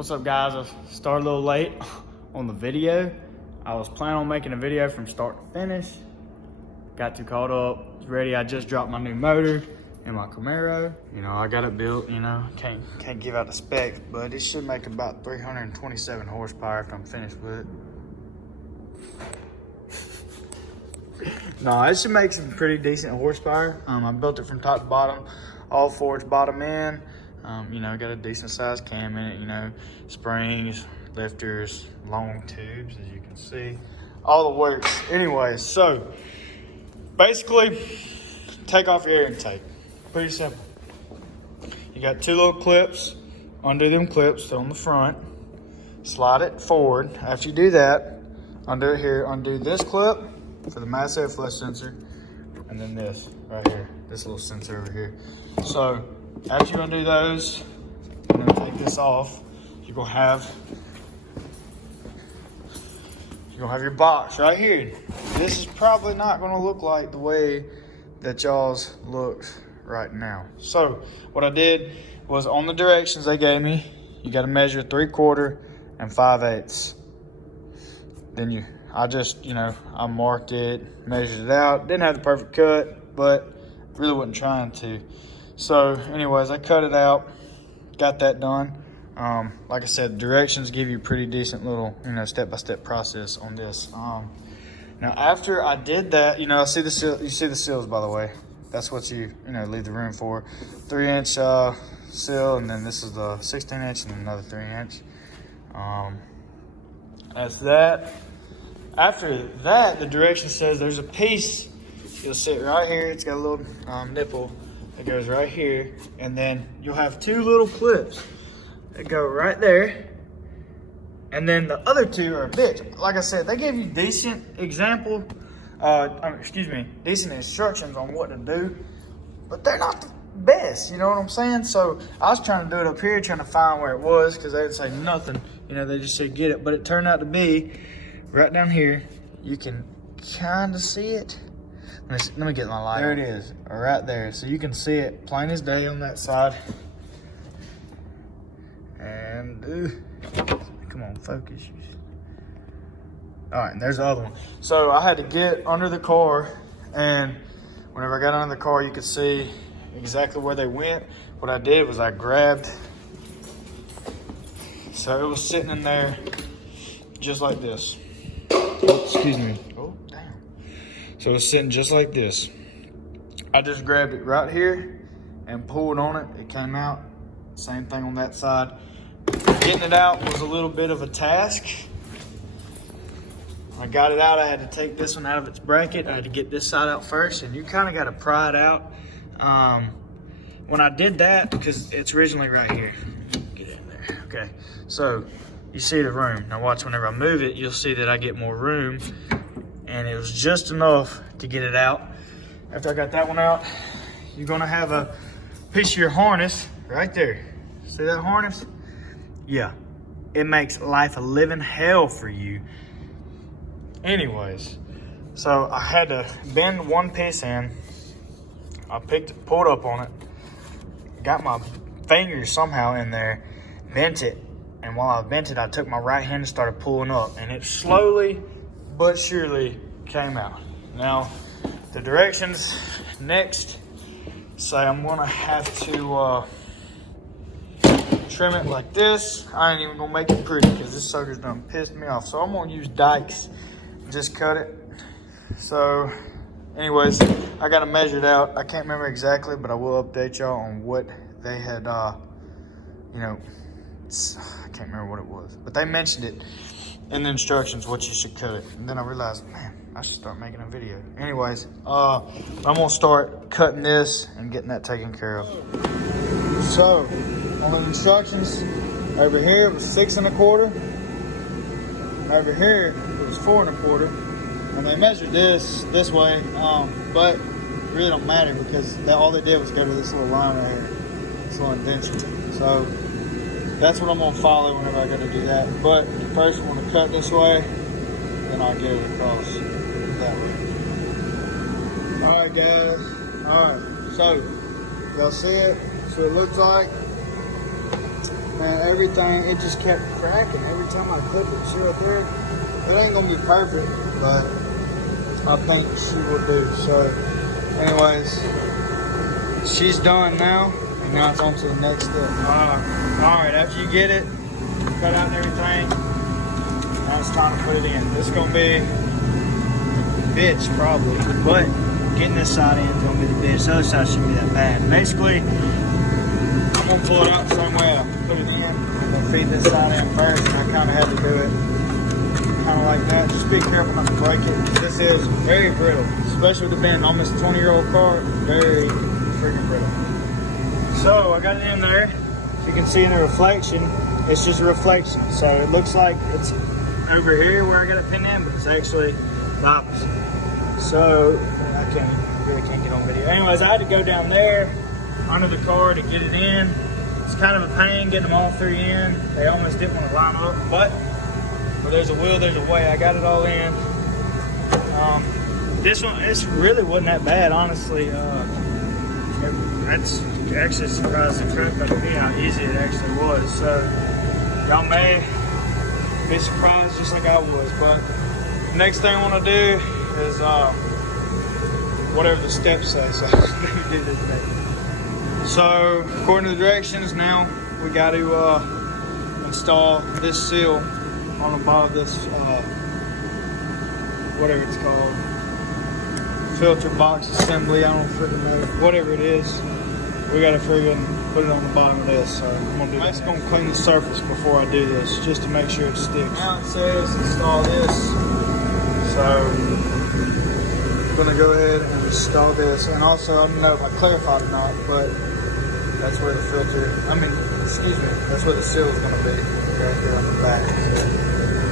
What's up, guys? I started a little late on the video. I was planning on making a video from start to finish. Got too caught up, was ready. I just dropped my new motor in my Camaro. You know, I got it built, you know, can't give out the specs, but it should make about 327 horsepower after I'm finished with it. No, it should make some pretty decent horsepower. I built it from top to bottom, all forged bottom end. You know, got a decent sized cam in it, you know, springs, lifters, long tubes, as you can see, all the works. Anyways, so basically, take off your air intake. Pretty simple. You got two little clips. Undo them clips, they're on the front. Slide it forward. After you do that, undo it here. Undo this clip for the mass airflow sensor, and then this right here, this little sensor over here. So after you undo those, and then take this off, you're gonna have your box right here. This is probably not gonna look like the way that y'all's looks right now. So what I did was, on the directions they gave me, you got to measure 3/4 and 5/8. Then I marked it, measured it out. Didn't have the perfect cut, but really wasn't trying to. So anyways, I cut it out, got that done. Like I said, directions give you a pretty decent little, step-by-step process on this. Now after I did that, I see the seal, you see the seals, by the way. That's what you leave the room for. 3-inch seal, and then this is the 16-inch and another 3-inch. That's that. After that, the direction says there's a piece. You'll sit right here. It's got a little nipple that goes right here, and then you'll have two little clips that go right there, and then the other two are a bitch. Like I said, they gave you decent decent instructions on what to do, but they're not the best, you know what I'm saying? So I was trying to do it up here, trying to find where it was, because they didn't say nothing, they just said get it, but it turned out to be right down here. You can kind of see it. Let me get my light. There it is, right there. So you can see it plain as day on that side. And come on, focus. All right, and there's the other one. So I had to get under the car, and whenever I got under the car, you could see exactly where they went. What I did was I grabbed, so it was sitting in there just like this. Oh, excuse me. Oh, damn. So it's sitting just like this. I just grabbed it right here and pulled on it. It came out. Same thing on that side. Getting it out was a little bit of a task. I got it out. I had to take this one out of its bracket. I had to get this side out first, and you kind of got to pry it out. When I did that, because it's originally right here. Get in there. Okay. So you see the room. Now watch, whenever I move it, you'll see that I get more room, and it was just enough to get it out. After I got that one out, you're gonna have a piece of your harness right there. See that harness? Yeah, it makes life a living hell for you. Anyways, so I had to bend one piece in. I pulled up on it, got my fingers somehow in there, bent it. And while I bent it, I took my right hand and started pulling up, and it slowly but surely came out. Now, the directions next say I'm gonna have to trim it like this. I ain't even gonna make it pretty because this sucker's done pissed me off. So I'm gonna use dikes, just cut it. So anyways, I got it measured out. I can't remember exactly, but I will update y'all on what they had, I can't remember what it was, but they mentioned it in the instructions, what you should cut it. And then I realized, man, I should start making a video. Anyways, I'm gonna start cutting this and getting that taken care of. So on the instructions, over here it was 6 1/4. Over here it was 4 1/4. And they measured this way, but it really don't matter, because all they did was go to this little line right here, this little indentation. So that's what I'm gonna follow whenever I gotta do that. But first I'm gonna cut this way, then I'll get it across that way. All right, guys. All right, so y'all see it? So it looks like man, everything, it just kept cracking every time I clip it. See right there? It ain't gonna be perfect, but I think she will do. So, anyways, she's done now, and now it's on to the next step. Alright, after you get it, cut out and everything, now it's time to put it in. This is gonna be a bitch, probably, but getting this side in is gonna be the bitch. The other side shouldn't be that bad. Basically, I'm gonna pull it out the same way I put it in. I'm gonna feed this side in first, and I kind of had to do it kind of like that. Just be careful not to break it. This is very brittle, especially with it being almost a 20-year-old car. Very freaking brittle. So I got it in there. If you can see in the reflection, it's just a reflection. So it looks like it's over here where I got it pinned in, but it's actually the opposite. So I really can't get on video. Anyways, I had to go down there under the car to get it in. It's kind of a pain getting them all three in. They almost didn't want to line up, but where there's a will, there's a way. I got it all in. This one, it really wasn't that bad, honestly. That's actually surprised the truck got me how easy it actually was. So y'all may be surprised just like I was. But the next thing I want to do is whatever the steps say. So let me do this thing. So according to the directions, now we got to install this seal on the bottom of this, whatever it's called, filter box assembly. I don't freaking know, whatever it is. We gotta friggin' put it on the bottom of this. So I'm gonna do that. I'm just gonna clean the surface before I do this, just to make sure it sticks. Now it says install this, so I'm gonna go ahead and install this. And also, I don't know if I clarified or not, but that's where the filter, that's where the seal is gonna be, right here on the back. So,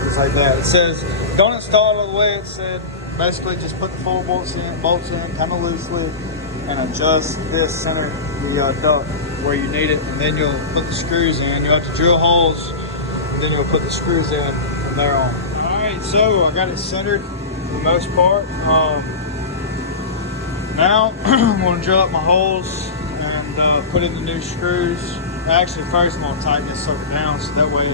just like that. It says, don't install it all the way. It said, basically just put the 4 bolts in kind of loosely, and adjust this center, the duct where you need it, and then you'll put the screws in. You'll have to drill holes, and then you'll put the screws in from there on. Alright, so I got it centered for the most part. Now I'm going to drill up my holes and put in the new screws. Actually, first I'm going to tighten this sucker down, so that way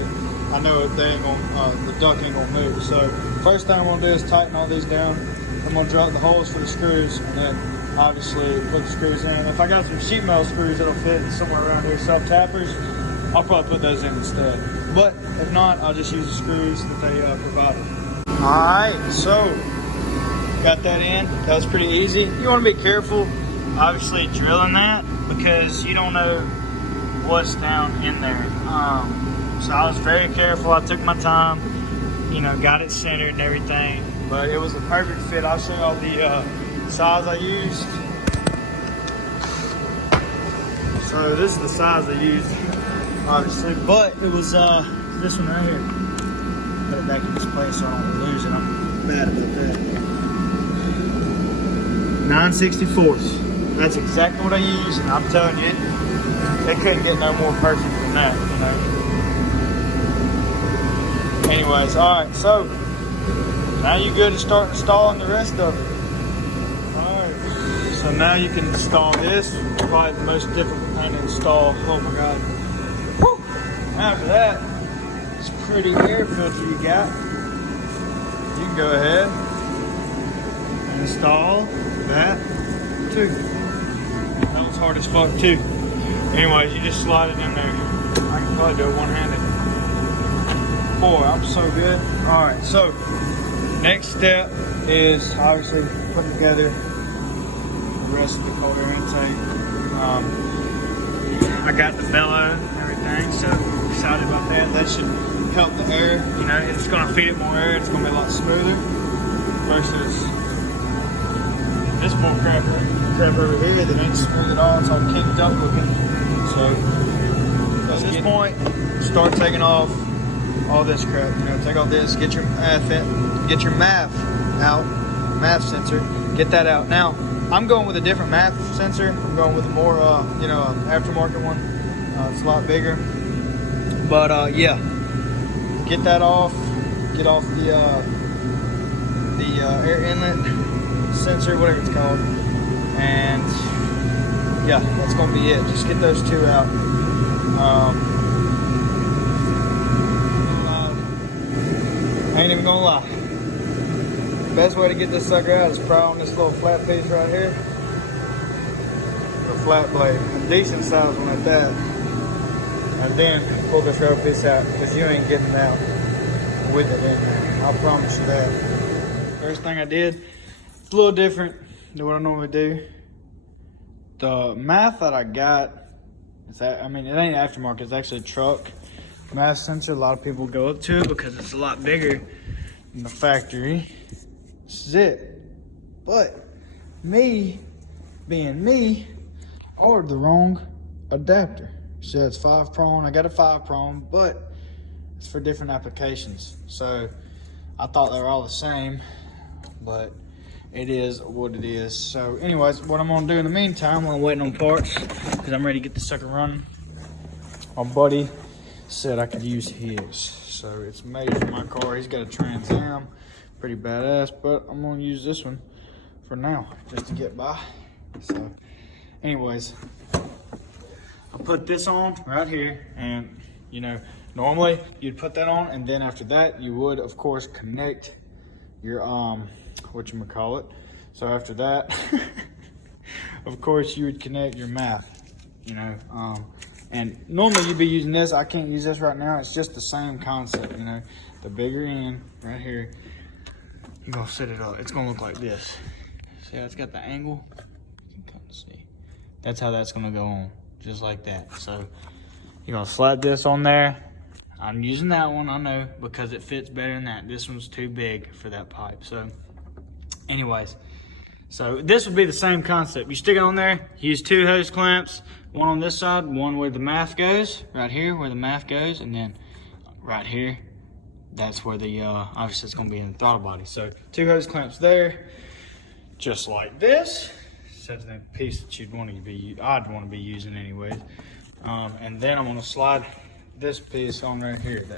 I know they ain't gonna, the duct ain't gonna move. So first thing I'm gonna do is tighten all these down. I'm gonna drill out the holes for the screws, and then obviously put the screws in. If I got some sheet metal screws that'll fit somewhere around here, self-tappers, I'll probably put those in instead. But if not, I'll just use the screws that they provided. Alright, so got that in. That was pretty easy. You wanna be careful, obviously, drilling that, because you don't know what's down in there. So I was very careful. I took my time, got it centered and everything, but it was a perfect fit. I'll show y'all the size I used. So this is the size I used, obviously, but it was this one right here. Put it back in this place so I don't lose it. I'm bad about that. 9/64. That's exactly what I used, and I'm telling you, they couldn't get no more perfect than that, Anyways, alright, so now you're good to start installing the rest of it. Alright, so now you can install this. Probably the most difficult thing to install. Oh my god. Whew. After that, it's pretty air filter you got. You can go ahead and install that too. That was hard as fuck too. Anyways, you just slide it in there. I can probably do it one-handed. Boy, I'm so good. Alright, so next step is obviously putting together the rest of the cold air intake. I got the bellow and everything, so excited about that. That should help the air. It's going to feed it more air. It's going to be a lot smoother versus this bull crap over here that ain't smooth at all. It's all kinked up looking. So at this point, start taking off all this crap. Take all this, get your MAF out, MAF sensor, get that out. Now, I'm going with a different MAF sensor. I'm going with a more, aftermarket one. It's a lot bigger. But yeah, get that off. Get off the air inlet sensor, whatever it's called, and yeah, that's gonna be it. Just get those two out. ain't even gonna lie. The best way to get this sucker out is pry on this little flat piece right here. The flat blade, a decent size one at that. And then pull this rubber piece out, because you ain't getting it out with it in there. I'll promise you that. First thing I did, it's a little different than what I normally do. The math that I got, it ain't aftermarket, it's actually truck math sensor. A lot of people go up to it because it's a lot bigger than the factory. This is it. But me, being me, I ordered the wrong adapter. So it's 5 prong. I got a 5 prong, but it's for different applications. So I thought they were all the same, but it is what it is. So anyways, what I'm gonna do in the meantime while I'm waiting on parts, because I'm ready to get the sucker running, my buddy said I could use his. So it's made for my car. He's got a Trans Am, pretty badass, but I'm gonna use this one for now, just to get by. So anyways, I put this on right here, and you know, normally you'd put that on, and then after that you would of course connect your whatchamacallit. So after that of course you would connect your math, you know, and normally you'd be using this. I can't use this right now. It's just the same concept, you know, the bigger end right here. You're gonna set it up, it's gonna look like this. See how it's got the angle? You can kind of see. That's how that's gonna go on, just like that. So you're gonna slap this on there. I'm using that one, I know, because it fits better than that. This one's too big for that pipe. So anyways, so this would be the same concept. You stick it on there, use 2 hose clamps, one on this side, one where the math goes, right here where the math goes, and then right here, that's where the, obviously it's gonna be in the throttle body. So 2 hose clamps there, just like this. That's the piece that I'd want to be using anyways. And then I'm gonna slide this piece on right here, the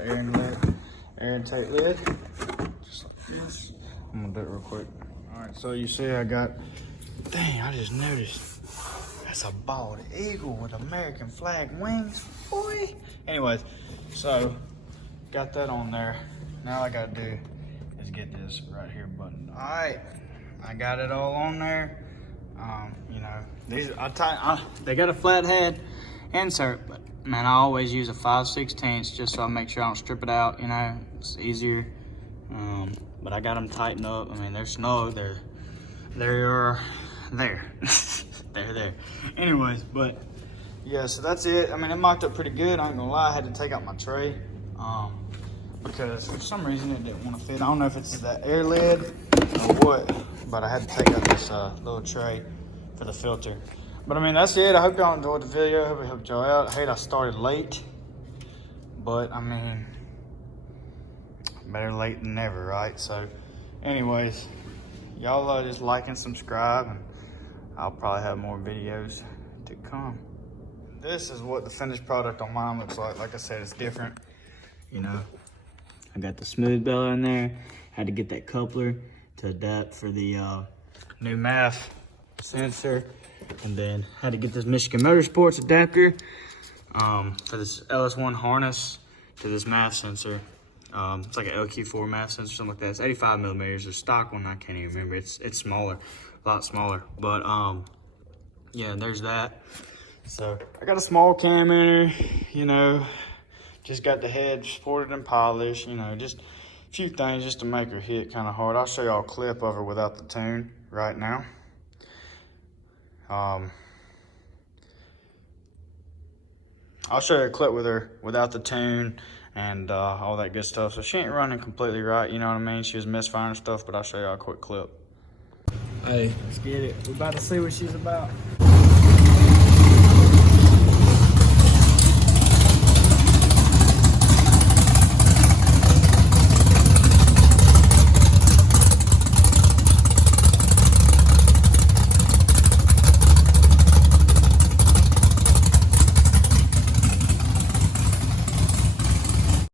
air intake lid, just like this. I'm gonna do it real quick. All right, so you see I got, dang, I just noticed, that's a bald eagle with American flag wings, boy. Anyways, so got that on there. Now all I gotta do is get this right here buttoned. All right, I got it all on there. You know, these they got a flat head insert, but man, I always use a 5/16 just so I make sure I don't strip it out. You know, it's easier. But I got them tightened up. I mean, they're snug. They're there. They're there. Anyways, but yeah, so that's it. I mean, it mocked up pretty good. I ain't gonna lie. I had to take out my tray because for some reason it didn't want to fit. I don't know if it's the air lid or what, but I had to take out this little tray for the filter. But I mean, that's it. I hope y'all enjoyed the video. I hope it helped y'all out. I hate I started late, but I mean, better late than never, right? So anyways, y'all just like and subscribe, and I'll probably have more videos to come. This is what the finished product on mine looks like. Like I said, it's different. You know, I got the smooth bellow in there. Had to get that coupler to adapt for the new math sensor, and then had to get this Michigan Motorsports adapter for this LS1 harness to this math sensor. It's like an LQ4 math sensor, something like that. It's 85 millimeters. The stock one, I can't even remember. It's smaller, a lot smaller. But yeah, there's that. So I got a small cam in her, you know, just got the head sported and polished, you know, just a few things just to make her hit kind of hard. I'll show y'all a clip of her without the tune right now. I'll show you a clip with her without the tune and all that good stuff. So she ain't running completely right, you know what I mean? She was misfiring stuff, but I'll show y'all a quick clip. Hey, let's get it. We're about to see what she's about.